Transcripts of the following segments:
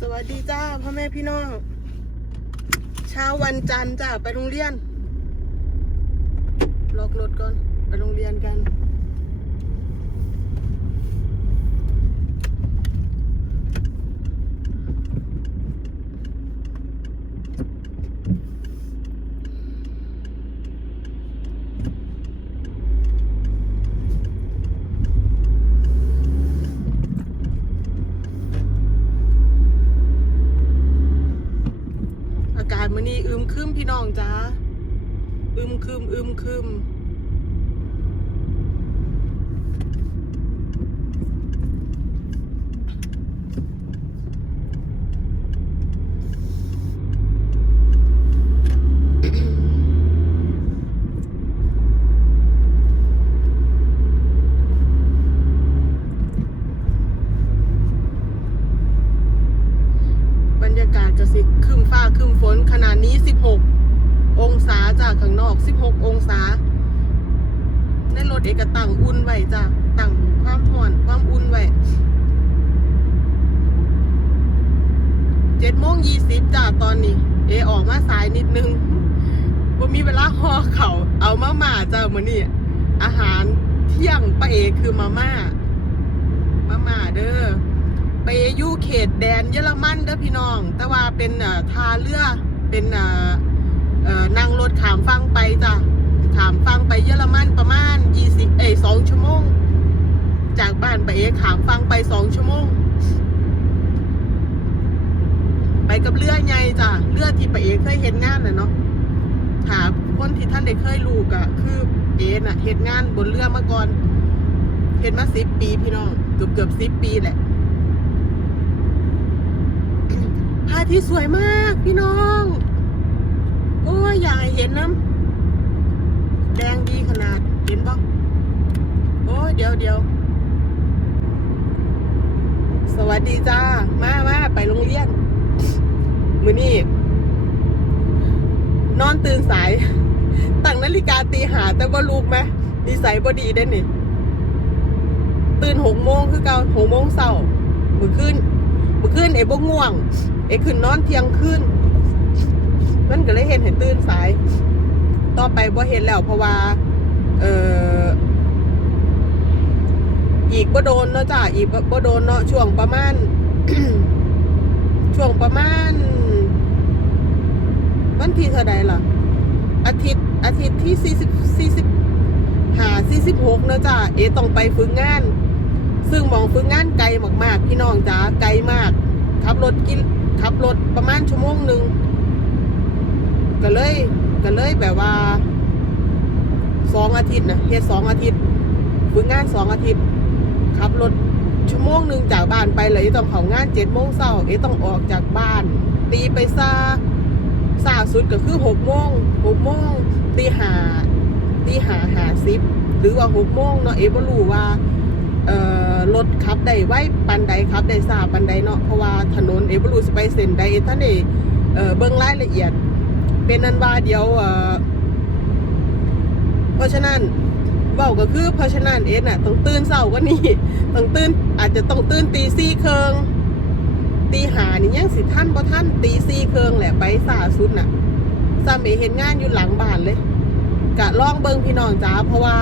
สวัสดีจ้าพ่อแม่พี่น้อง เช้าวันจันทร์จ้าไปโรงเรียนล็อกรถก่อน ไปโรงเรียนกัน อากาศมื้อนี้อึมครึมพี่น้องจ้าอึม ครึมอึมครึมบรรยากาศจะสิครึมฟ้าครึมฝนขนาดนี้ 16 องศาจาก ข้างนอก 16 องศา ในรถเอกตั้งอุ่นไว้จ้ะตั้งความร้อนความอุ่นไว้เจ็ดโมงยี่สิบจ้ะตอนนี้ เอออกมาสายนิดนึงว่ามีเวลาห่อเขาเอามาม่าจ้ะมื้อนี้อาหารเที่ยงป้าเอคือมาม่า มาม่าเด้อไปอยู่เขตแดนเยอรมันเด้อพี่น้อง แต่ว่าเป็นอ่อทาเรือเป็นอ่อเอ่อ นั่งรถขามฟังไปจ้ะขามฟังไปเยอรมันประมาณ20เอ้ย2ชั่วโมง จากบ้านไปเอขามฟังไป2ชั่วโมง ไปกับเรือใหญ่จ้ะเรือที่ไปเอเคยเห็นงานน่ะเนาะถามคนที่ท่านได้เคยรู้ก็คือเอน่ะเห็นงานบนเรือมาก่อนเห็นมาสิบปีพี่น้องเกือบเกือบสิบปีแหละพระอาที่สวยมากพี่น้อง โอ้ยอยากให้เห็นน้ำแดงดีขนาดเห็นปะโอ้ยเดี๋ยวเดี๋ยวสวัสดีจ้า มามาไปโรงเรียน มือนี่นอนตื่นสาย ตั้งนาฬิกาตีหาแต่ว่าลูกไหมนิสัยบ่ดีได้นี่ ตื่นหกโมงคือเก่าหกโมงเช้ามือขึ้นมือขึ้นไอ้บ่ง่วง ไอ้ขึ้นนอนเที่ยงคืน มันก็เลยเห็นเห็นตื่นสาย ต่อไปบ่เห็นแล้วเพราะว่า เอออีกบ่โดนเนาะจ้ะอีกบ่โดนเนาะช่วงประมาณ ช่วงประมาณ วันที่เท่าใดล่ะ อาทิตย์ อาทิตย์ที่สี่สิบสี่สิบหาสี่สิบหกเนาะจ้ะเอต้องไปฝึกงาน ซึ่งมองฝึกงานไกลมากๆพี่น้องจ๋าไกลมากขับรถกินขับรถประมาณชั่วโมงหนึ่ง ก็เลยก็เลยแบบว่าสองอาทิตย์นะเฮ็ดสองอาทิตย์ฝึกงานสองอาทิตย์ขับรถชั่วโมงหนึ่งจากบ้านไปเลยต้องเข้างานเจ็ดโมงเช้าเอ๊ะต้องออกจากบ้าน ตีไปซาซาสุดก็คือหกโมงหกโมงตีหาตีหาหาสิบหรือว่าหกโมงเนาะเอ๊ะบ่รู้ว่าเอ่อรถขับได้ไว้ปันใดขับได้ซาปันใดเนาะเพราะว่าถนนเอเบรูสไปเส้นใดท่านได้เอ่อเบิ่งรายละเอียด เป็นนันว่าเดียวเพราะฉะนั้นเว้าก็คือเพราะฉะนั้นเอสน่ะต้องตื่นเช้ากว่านี้ต้องตื่นอาจจะต้องตื่นตีสี่เคิงตีหานี่ยังสิท่านบ่ท่านตีสี่เคิงแหละไปสาสุดน่ะซ้ำเอเห็นงานอยู่หลังบ้านเลยกะลองเบิงพี่น้องจ้าเพราะว่า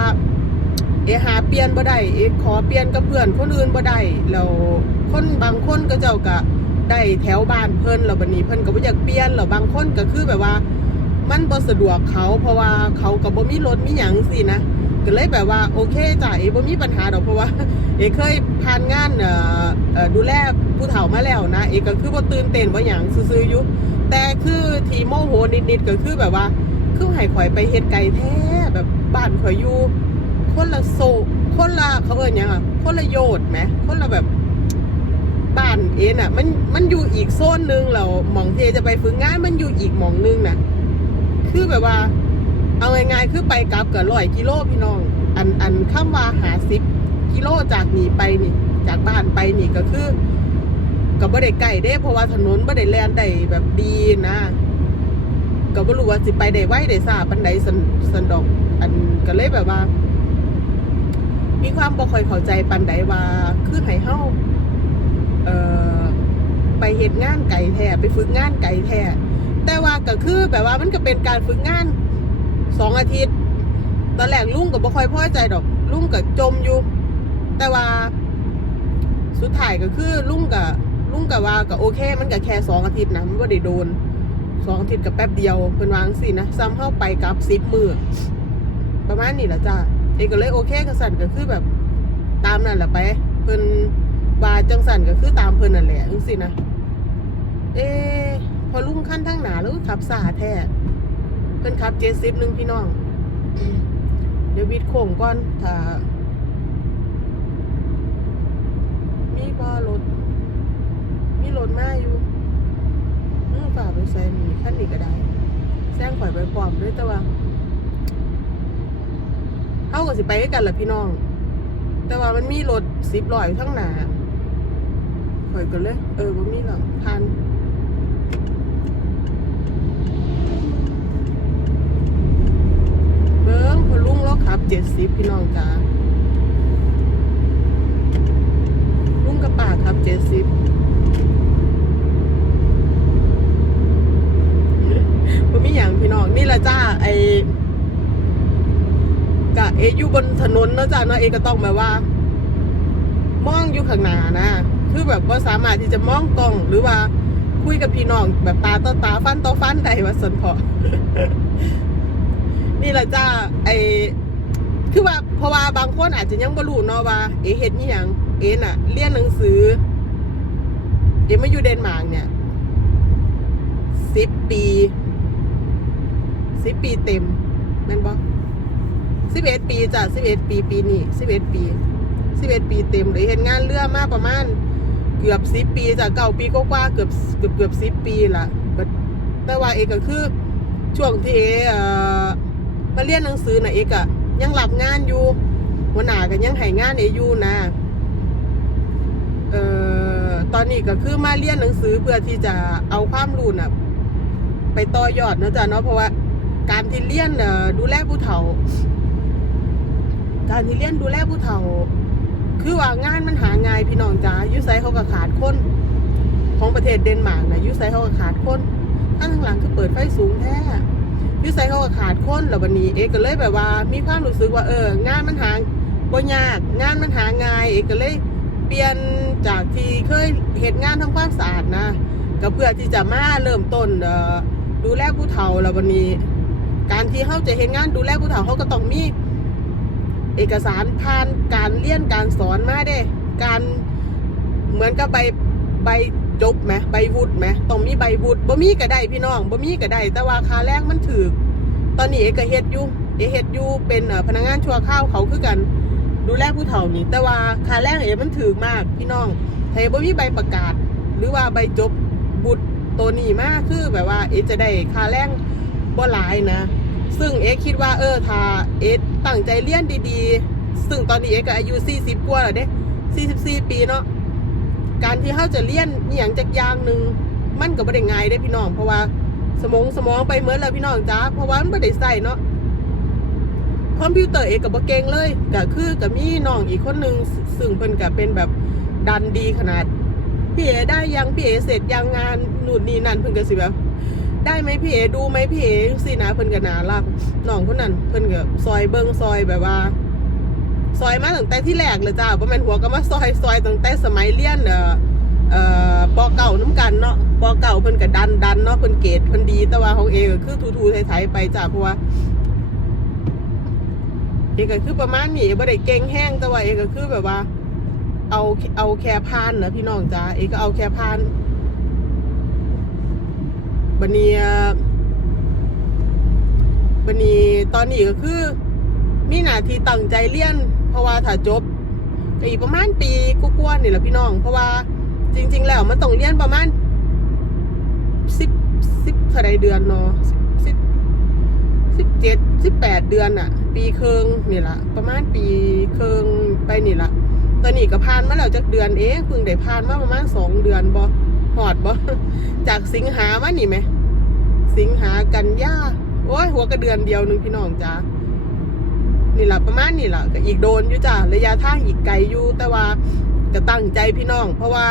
เอหาเปลี่ยนบ่ได้เอขอเปลี่ยนกับเพื่อนคนอื่นบ่ได้แล้วคนบางคนก็เจ้าก็ได้แถวบ้านเพิ่นแล้วบัดนี้เพิ่นก็บ่อยากเปลี่ยนแล้วบางคนก็คือแบบว่า มันบ่สะดวกเขาเพราะว่าเขาก็บ่มีรถมีหยังสินะก็เลยแบบว่าโอเคจ้ะเอบ่มีปัญหาดอกเพราะว่า เอเคยผ่านงานดูแลผู้เฒ่ามาแล้วนะ เอก็คือบ่ตื่นเต้นบ่หยังซื่อๆอยู่แต่คือที่โมโหนิดๆก็คือแบบว่าคือให้ข่อยไปเฮ็ดไกลแท้แบบบ้านข่อยอยู่คนละโซคนละเขาเอ่ยยังอะคนละโยดไหมคนละแบบบ้านเอ็นอะ มันมันอยู่อีกโซนนึงเราหมองเทจะไปฝึกงานมันอยู่อีกหมองนึงนะ คือแบบว่า เอาง่ายๆคือไปกลับกับร้อยกิโลพี่น้อง อันอันข้ามว่าหาสิบกิโลจากนี่ไปนี่ จากบ้านไปนี่ก็คือกับบ่ได้ไกลเด้ เพราะว่าถนนบ่ได้แลนได้แบบดีนะก็บ่รู้ว่าสิไปได้ไวได้ซาปานใดสันสันดอก อันก็เลยแบบว่า มีความบ่ค่อยเข้าใจปันใดว่าคือให้เฮาเอ่อไปเฮ็ดงานไก่แท้ไปฝึกงานไก่แท้ แต่ว่าก็คือแบบว่ามันก็เป็นการฝึกงานสองอาทิตย์ ตอนแรกลุงก็บ่ค่อยพอใจดอก ลุงก็จมอยู่ แต่ว่า สุดท้ายก็คือลุงกับลุงกับว่าก็โอเค มันก็แค่สองอาทิตย์นะมันก็ได้โดนสองอาทิตย์กับแป๊บเดียวเพิ่นวางสินะซ้ำเข้าไปกับสิบมือประมาณนี้แหละจ้าเอกก็เลยโอเคกับสันก็คือแบบตามนั่นแหละไป เพิ่นว่าจังสันก็คือตามเพิ่นนั่นแหละจังสินะเอะพ อลุงขั้นทั้งหนาแล้วก็ขับสาแท้เพิ่นขับเจ็ดสิบหนึ่งพี่น้อง เดี๋ยววิดโค้งก่อนถ้ามีบ่รถมีรถมาอยู่อือฝ่าไปใส่มีขั้นนี้ก็ได้แซงข่อยไปปลอมด้วยแต่ว่าเท่ากับสิไปด้วยกันแหละพี่น้อง แต่ว่ามันมีรถสิบลอยทั้งหนาข่อยก็เลย เออบ่มีหรอกทัน เบิ้งพอลุงแล้วขับ เจ็ดสิบพี่น้องจ้าลุงกระป่าครับเจ็ดสิบผมมีอย่างพี่น้องนี่แหละจ้าไอกะเออยู่บนถนนนะจ้าเนาะเอก็ต้องแบบว่า มองอยู่ข้างหน้านะ คือแบบว่าสามารถที่จะมองกล้องหรือว่าคุยกับพี่น้องแบบตาต่อตาฟันต่อฟันได้ว่าสนพอนี่แหละจ้าไอ คือว่าเพราะว่าบางคนอาจจะยังบ่รู้เนาะว่า เอเฮ็ดนี่ยังเอน่ะเรียนหนังสือ เอมาอยู่เดนมาร์กเนี่ยสิบปีสิบปีเต็มแม่นบ่สิบเอ็ดปีจ้ะสิบเอ็ดปีปีนี้สิบเอ็ดปีสิบเอ็ดปีเต็มเลยเห็นงานเรือมากประมาณ เกือบสิบปีจ้ะเก้าปีก็กว่าเกือบเกือบเกือบสิบปีละแต่ว่าเอกก็คือช่วงที่เอเอ่อมาเรียนหนังสือน่ะเอกอะ ยังหลับงานอยู่หัวหน้าก็ยังให้งานเออยู่นะเอ่อตอนนี้ก็คือมาเรียนหนังสือเพื่อที่จะเอาความรู้น่ะ ไปต่อยอดนะจ๊ะเนาะเพราะว่าการที่เรียนดูแลผู้เฒ่า การที่เรียนดูแลผู้เฒ่า คือว่างานมันหาง่ายพี่น้องจ๋ายุไซเขาก็ขาดคนของประเทศเดนมาร์กนะยุไซเขาก็ขาดคนข้างหลังคือเปิดไฟสูงแท้ ยุไซเขาก็ขาดคนแล้ววันนี้ เอกก็เลยแบบว่า มีความรู้สึกว่าเอองานมันหาบ่ยากงานมันหาง่าย เอกก็เลยเปลี่ยนจากที่เคยเหตุงานทำความสะอาดนะก็เพื่อที่จะมาเริ่มต้นดูแลผู้เฒ่าแล้ววันนี้ การที่เขาจะเห็นงานดูแลผู้เฒ่าเขาก็ต้องมีเอกสารผ่านการเรียนการสอนมาเด้ การเหมือนกับใบใบ จบไหมใบวุฒิไหมต้องมีใบวุฒิบ่มีก็ได้พี่น้องบ่มีก็ได้ แต่ว่าค่าแรงมันถือตอนนี้เอกเฮ็ดอยู่เอเฮ็ดอยู่เป็นพนักงานชั่วข้าวเขาคือกันดูแลผู้เฒ่านี่ แต่ว่าค่าแรงเอมันถือมากพี่น้องถ้าบ่มีใบประกาศ หรือว่าใบจบบุตรตัวนี้มากคือแบบว่า เอจะได้ค่าแรงบ่หลายนะ ซึ่งเอคิดว่าเออถ้าเอตั้งใจเรียนดีๆ ซึ่งตอนนี้เอก็อายุ40กว่าแล้วเด้44 ปีเนาะ การที่เขาจะเรียนอหย่างจากอย่างหนึ่งมันก็ไม่ได้ง่ายได้พี่น้อง เพราะว่าสมองสมองไปเหมือนแล้วพี่น้องจ้าเพราะว่ามันไม่ได้ใส่เนาะคอมพิวเตอร์เอกกับบเก่งเลยก็คือกับมีน้องอีกคนหนึ่งซึ่งเพิ่นก็เป็นแบบดันดีขนาดพี่เอได้ยังพี่เอเสร็จยังงานหนู่นนี่นั่นเพิ่นก็สิแบบได้ไหมพี่เอดูไหมพี่เอสินะเพิ่นก็น่ารักน้องคนนั้นเพิ่นก็ซอยเบิ่งซอยแบบว่า ซอยมาตั้งแต่ที่แรกเลยจ้าประมาณหัวก็มาซอยซอยตั้งแต่สมัยเรียนเอ่อเอ่อปเก่าน้ำกันเนาะปอเก่าเพิ่นก็ดันดันเนาะเพิ่นเกรดเพิ่นดีแต่ว่าของเอก็คือทูทูไทยๆไปจ้าเพราะว่าเอก็คือประมาณนี้บ่ได้เก่งแห้งแต่ว่าเอก็คือแบบว่า เอาเอาแค่พานนะพี่น้องจ้าเอก็เอาแค่พานบันนี้บันนี้ตอนนี้ก็คือ มีหน้าที่ตั้งใจเรียน เพราะว่าถ้าจบก็อีกประมาณปีกว่าๆนี่แหละพี่น้อง เพราะว่าจริง ๆ แล้วมันต้องเรียนประมาณสิบสิบเท่าใดเดือนเนาะสิบสิบเจ็ดสิบแปดเดือนอะปีเคิงนี่แหละประมาณปีเคิงไปนี่แหละตอนนี้ก็ผ่านมาแล้วจากเดือนเองเพิ่งได้ผ่านมาประมาณสองเดือนบอหอดบอจากสิงหามานี่ไหม สิงหากันยาโอ้ยหัวกระเดือนเดียวหนึงพี่น้องจ้า นี่แหละประมาณนี่แหละก็อีกโดนอยู่จ้ะระยะทางอีกไกลอยู่แต่ว่าก็ตั้งใจพี่น้อง เพราะว่า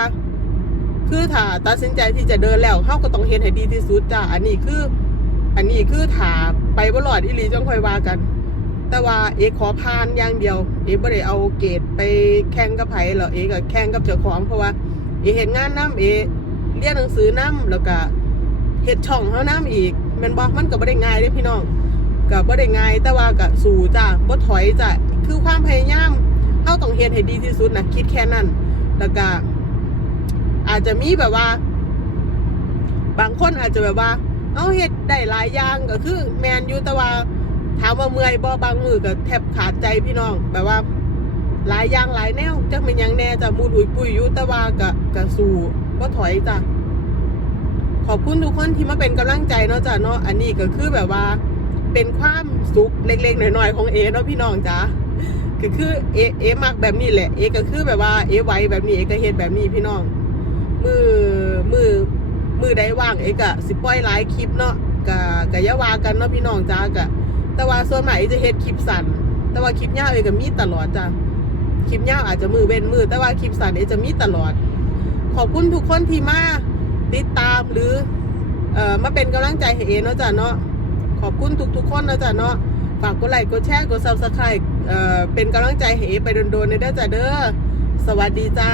คือถ้าตัดสินใจที่จะเดินแล้วเฮาก็ต้องเฮ็ดให้ดีที่สุดจ้าอันนี้คือ อันนี้คือถ้าไปบ่รอดอีหลีจังค่อยว่ากัน แต่ว่าเอกขอพานอย่างเดียว เอกบ่ได้เอาเกรดไปแข่งกับไผหรอกเอกก็แข่งกับเจ้าของเพราะว่า เอกเฮ็ดงานนํเอกเรียนหนังสือนํแล้วก็เฮ็ดช่องเฮานํอีกแม่นบ่มันก็บ่ได้ง่ายเด้พี่น้อง ก็บ่ได้ง่าย แต่ว่าก็สู้จ้าบ่ถอยจ้าคือความพยายามเฮาต้องเฮ็ดให้ดีที่สุดนะคิดแค่นั้น แล้วก็อาจจะมีแบบว่า บางคนอาจจะแบบว่า เอาเฮ็ดได้หลายอย่างก็คือ แมนอยู่แต่ว่าถามว่าเมื่อยบ่บางมือก็แทบขาดใจพี่น้องแบบว่า หลายอย่างหลายแนวจักเป็นยังแน่จะมูดุยปุยอยู่แต่ว่าก็ก็สู้บ่ถอยจ้ะขอบคุณทุกคนที่มาเป็นกำลังใจเนาะจ้ะเนาะอันนี้ก็คือแบบว่า เป็นความสุขเล็กๆน้อยๆของเอเนาะพี่น้องจ้ะก็คือเอเอมักแบบนี้แหละเอก็คือแบบว่าเอไหวแบบนี้เอก็เฮ็ดแบบนี้พี่น้อง มือมือมือใดว่างเอกะสิปล่อยหลายคลิปเนาะกะกะยาวากันเนาะพี่น้องจ้ากะแต่ว่าส่วนใหญ่จะเฮ็ดคลิปสั้นแต่ว่าคลิปยาวเอก็มีตลอดจ้ะคลิปยาวอาจจะมือเว้นมือ แต่ว่าคลิปสั้นเอจะมีตลอด ขอบคุณทุกคนที่มาติดตามหรือเอ่อมาเป็นกำลังใจให้เอเนาะจ้ะเนาะ ขอบคุณทุกๆคนนะจ๊ะเนาะฝากกดไลค์กดแชร์กดซับสไครต์เอ่อเป็นกำลังใจให้ไปโดนๆในเด้อจ้ะเด้อสวัสดีจ้า